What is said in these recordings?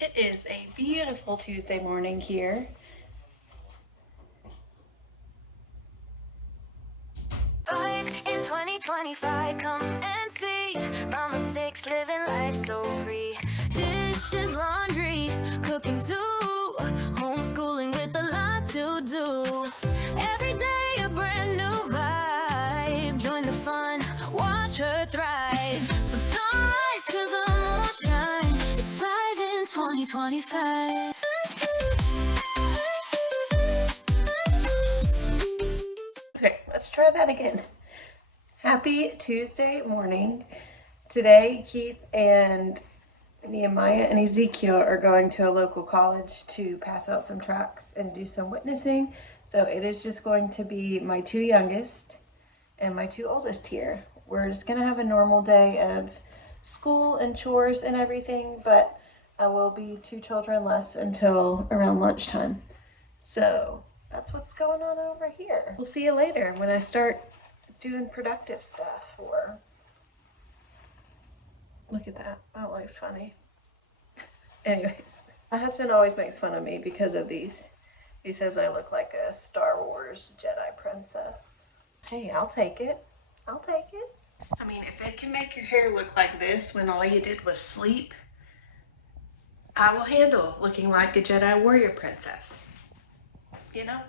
It is a beautiful Tuesday morning here. In 2025, come and see Mama 6 living life so free. Dishes, laundry, cooking too. Homeschooling with a lot to do. Every day a brand new vibe. Join the fun, watch her thrive. From sunrise to the moonshine, it's 5 in 2025. Okay, let's try that again. Happy Tuesday morning. Today, Keith and Nehemiah and Ezekiel are going to a local college to pass out some tracts and do some witnessing. So it is just going to be my two youngest and my two oldest here. We're just going to have a normal day of school and chores and everything, but I will be two children less until around lunchtime. So that's what's going on over here. We'll see you later when I start doing productive stuff. Or look at that. That looks funny. Anyways, my husband always makes fun of me because of these. He says I look like a Star Wars Jedi princess. Hey, I'll take it. I'll take it. I mean, if it can make your hair look like this when all you did was sleep, I will handle looking like a Jedi warrior princess. You know?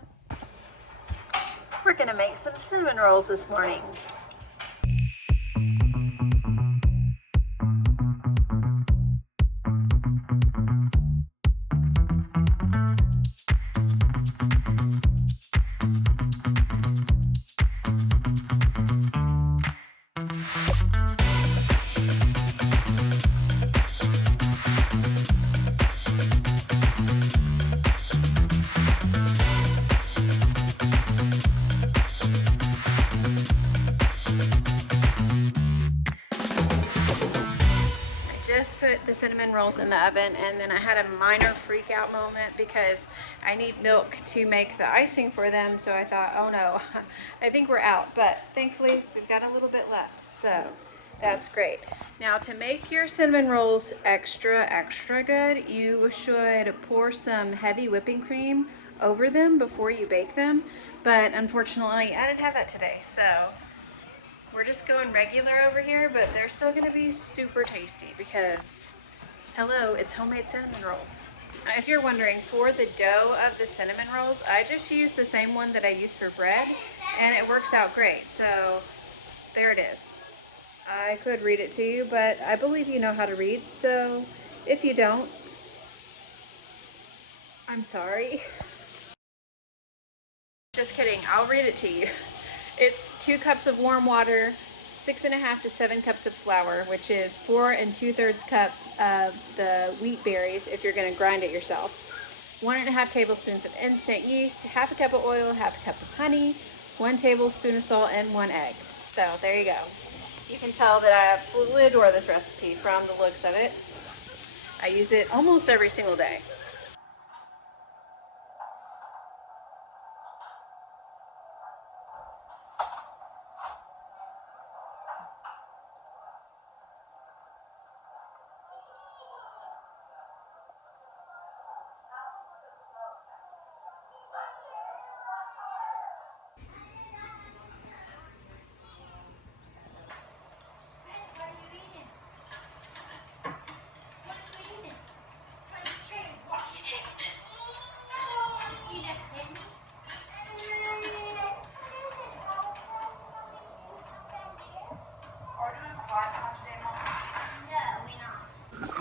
We're gonna make some cinnamon rolls this morning. Just put the cinnamon rolls in the oven, and then I had a minor freak out moment because I need milk to make the icing for them. So I thought, oh no, I think we're out, but thankfully we've got a little bit left, so that's great. Now to make your cinnamon rolls extra good, you should pour some heavy whipping cream over them before you bake them, but unfortunately I didn't have that today, so we're just going regular over here, but they're still gonna be super tasty because, hello, it's homemade cinnamon rolls. If you're wondering, for the dough of the cinnamon rolls, I just use the same one that I use for bread, and it works out great. So there it is. I could read it to you, but I believe you know how to read, so if you don't, I'm sorry. Just kidding, I'll read it to you. It's 2 cups of warm water, 6.5 to 7 cups of flour, which is 4 2/3 cup of the wheat berries if you're going to grind it yourself. 1.5 tablespoons of instant yeast, half a cup of oil, half a cup of honey, 1 tablespoon of salt, and 1 egg. So there you go. You can tell that I absolutely adore this recipe from the looks of it. I use it almost every single day.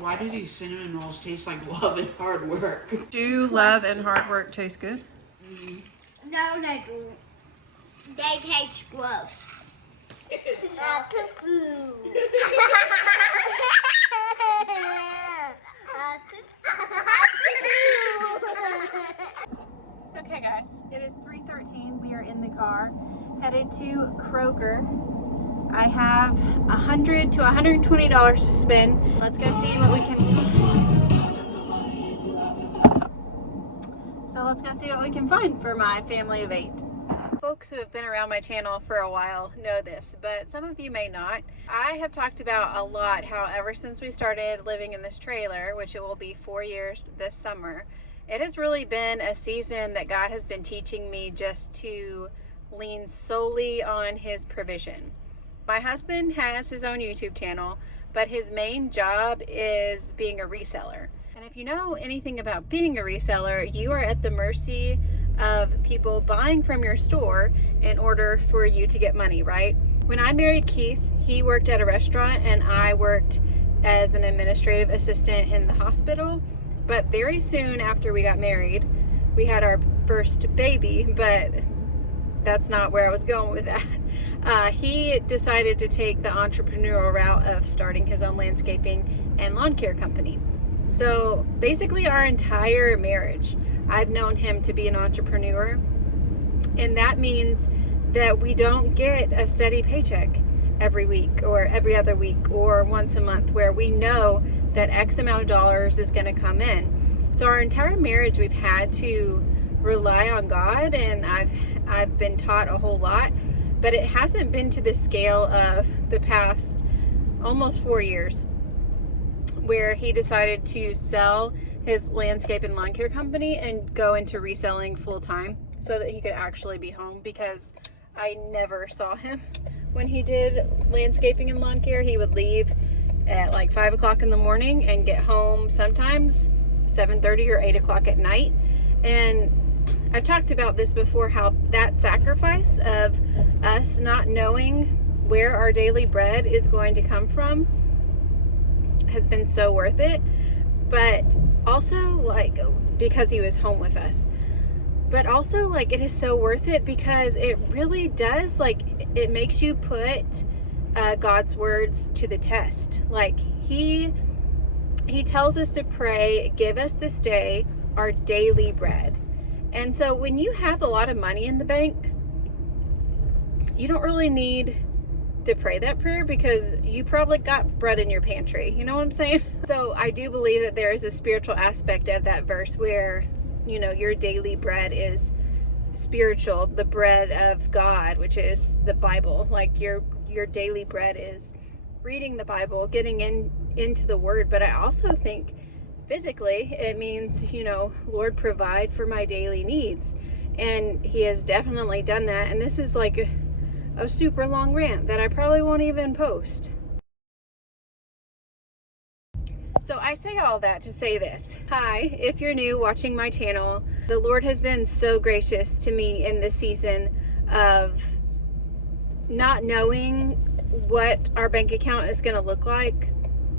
Why do these cinnamon rolls taste like love and hard work? Do love and hard work taste good? No, they don't. They taste gross. Poo-poo. Okay guys, it is 3:13. We are in the car, headed to Kroger. I have $100 to $120 to spend. Let's go see what we can. So let's go see what we can find for my family of 8. folks who have been around my channel for a while know this, but some of you may not. I have talked about a lot how ever since we started living in this trailer, which it will be 4 years this summer, it has really been a season that God has been teaching me just to lean solely on His provision. My husband has his own YouTube channel, but his main job is being a reseller. And if you know anything about being a reseller, you are at the mercy of people buying from your store in order for you to get money, right? When I married Keith, he worked at a restaurant and I worked as an administrative assistant in the hospital. But very soon after we got married, we had our first baby, but that's not where I was going with that. He decided to take the entrepreneurial route of starting his own landscaping and lawn care company. So basically our entire marriage, I've known him to be an entrepreneur, and that means that we don't get a steady paycheck every week or every other week or once a month where we know that X amount of dollars is going to come in. So our entire marriage, we've had to rely on God, and I've been taught a whole lot, but it hasn't been to the scale of the past almost 4 years where he decided to sell his landscape and lawn care company and go into reselling full time so that he could actually be home, because I never saw him when he did landscaping and lawn care. He would leave at like 5 o'clock in the morning and get home sometimes 7:30 or 8 o'clock at night. And I've talked about this before, how that sacrifice of us not knowing where our daily bread is going to come from has been so worth it. But also, like, because he was home with us, but also, like, it is so worth it because it really does, like, it makes you put God's words to the test. Like, he tells us to pray, give us this day our daily bread. And so when you have a lot of money in the bank, you don't really need to pray that prayer because you probably got bread in your pantry. You know what I'm saying? So I do believe that there is a spiritual aspect of that verse where, you know, your daily bread is spiritual, the bread of God, which is the Bible. Like your daily bread is reading the Bible, getting into the Word. But I also think physically it means, you know, Lord, provide for my daily needs. And He has definitely done that. And this is like a super long rant that I probably won't even post. So I say all that to say this. Hi, if you're new watching my channel, the Lord has been so gracious to me in this season of not knowing what our bank account is going to look like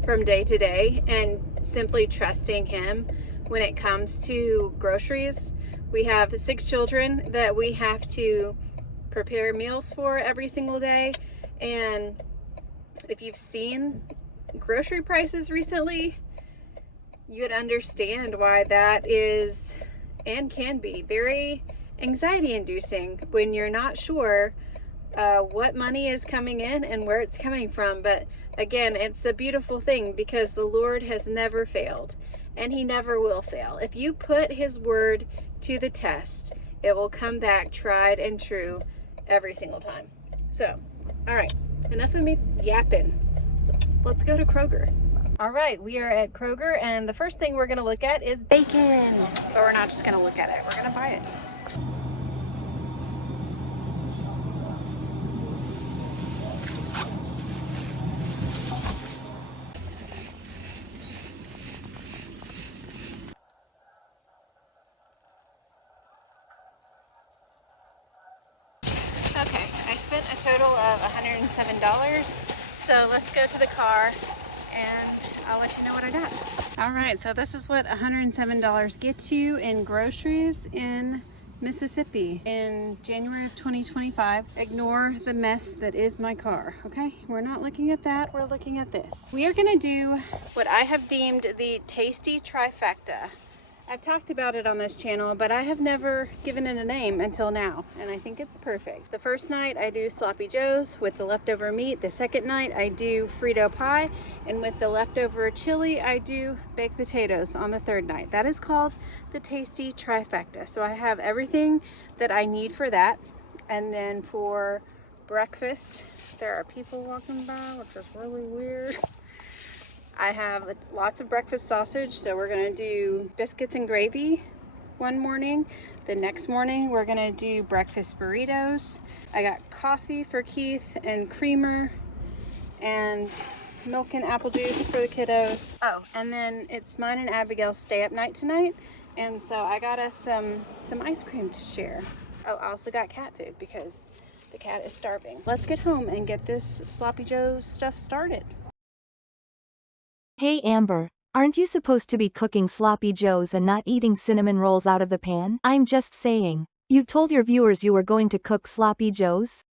from day to day, and simply trusting Him when it comes to groceries. We have 6 children that we have to prepare meals for every single day, and if you've seen grocery prices recently, you would understand why that is and can be very anxiety inducing when you're not sure what money is coming in and where it's coming from. But again, it's a beautiful thing because the Lord has never failed and He never will fail. If you put His word to the test, it will come back tried and true every single time. So, all right, enough of me yapping. Let's go to Kroger. All right, we are at Kroger, and the first thing we're gonna look at is bacon. But we're not just gonna look at it, we're gonna buy it. Okay, I spent a total of $107. So let's go to the car and I'll let you know what I got. All right, so this is what $107 gets you in groceries in Mississippi in January of 2025. Ignore the mess that is my car, okay? We're not looking at that, we're looking at this. We are gonna do what I have deemed the tasty trifecta. I've talked about it on this channel, but I have never given it a name until now, and I think it's perfect. The first night I do sloppy joes with the leftover meat. The second night I do Frito pie, and with the leftover chili I do baked potatoes on the third night. That is called the tasty trifecta. So I have everything that I need for that. And then for breakfast, there are people walking by, which is really weird. I have lots of breakfast sausage, so we're gonna do biscuits and gravy one morning. The next morning, we're gonna do breakfast burritos. I got coffee for Keith and creamer and milk and apple juice for the kiddos. Oh, and then it's mine and Abigail's stay up night tonight, and so I got us some ice cream to share. Oh, I also got cat food because the cat is starving. Let's get home and get this Sloppy Joe's stuff started. Hey Amber, aren't you supposed to be cooking sloppy joes and not eating cinnamon rolls out of the pan? I'm just saying. You told your viewers you were going to cook sloppy joes?